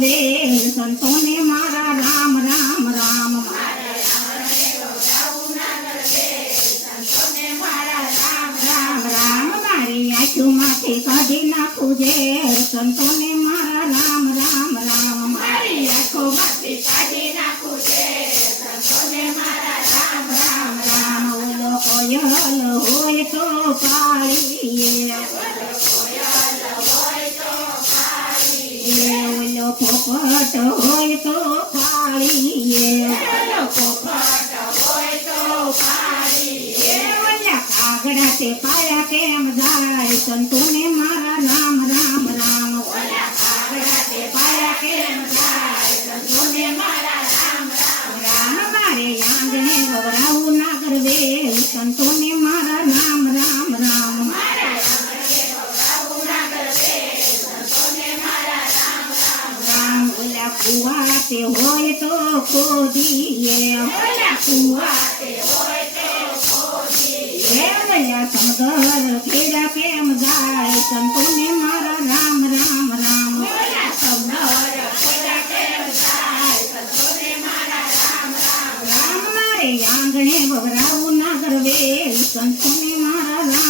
ગરવે સંતોને મારા રામ રામ રામ. રામ રામ, મારી આંખોમાંથી કાઢી નાખું ઝેર સંતોને મારા રામ રામ રામ. મારી આંખોમાંથી કાઢી નાખું છે સંતોને મારા રામ રામ રામ. ઓલો કોયલ હોય તો પાળીએ. પોપટ હોય તો પાળીએ પોપટ હોય તો પાડી એ ઓલા કાગડા તે પાયા કેમ જાય? સંતોને મારા રામ રામ રામ. આંગણે ઓલા કુવા તે હોય તો ખોદીએ. ઓલા કુવા તે હોય સમગર ખેડા પ્રેમ જાય? સંતોને મારા રામ રામ રામ. રામ રામ મારે આંગણે વવરાવું નાગર કરવે સંતોને મારા રામ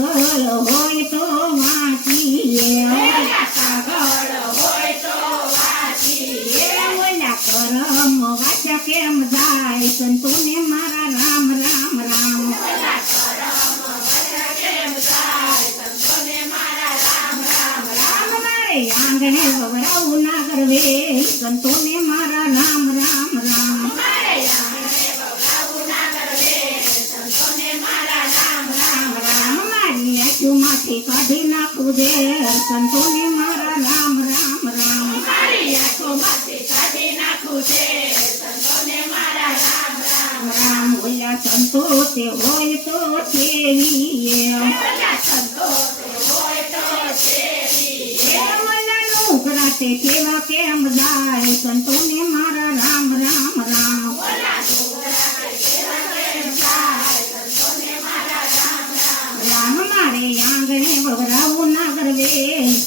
હોય તો વાંચીએ કરમ વાંચ્યા કેમ જાય સંતોને મારા રામ રામ રામ આંગણે વવરાવું ના કરવે સંતોને મારા રામ રામ સંતોને મારા રામ રામ રામ રામ રામ સંતો તે હોય તો સંતો તે કેવા કેમ જાય સંતોને મારા રામ રામ રામ.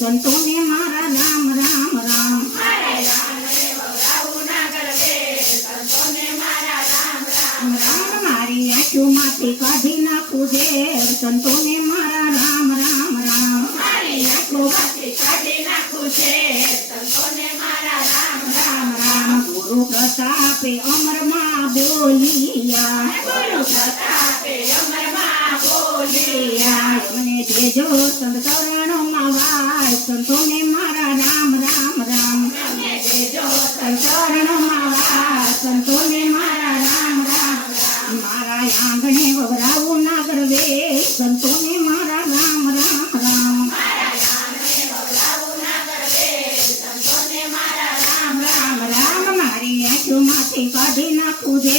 સંતોને મારા રામ રામ રામ મારે આંગણે વવરાવું ના કરવે સંતોને મારા રામ રામ રામ મારી આંખોમાંથી કાઢી નાખું છે સંતોને મારા રામ રામ રામ મારી આંખોમાંથી કાઢી નાખું છે સંતોને મારા રામ રામ રામ રામ ગુરુ પ્રતાપે અમરમાં બોલિયા ગુરુ પ્રતાપે અમરમાં બોલી બોલિયા મને દેજો સંત ચરણોમાં વાય સંતોને મારા રામ રામ રામ. અમને મારા, સંતોને મારા રામ રામ મારા આંગણે વવરાવું ના કરવે સંતોને મારા રામ રામ રામ. રામ રામ મારી માથે કાઢી નાખું સંતો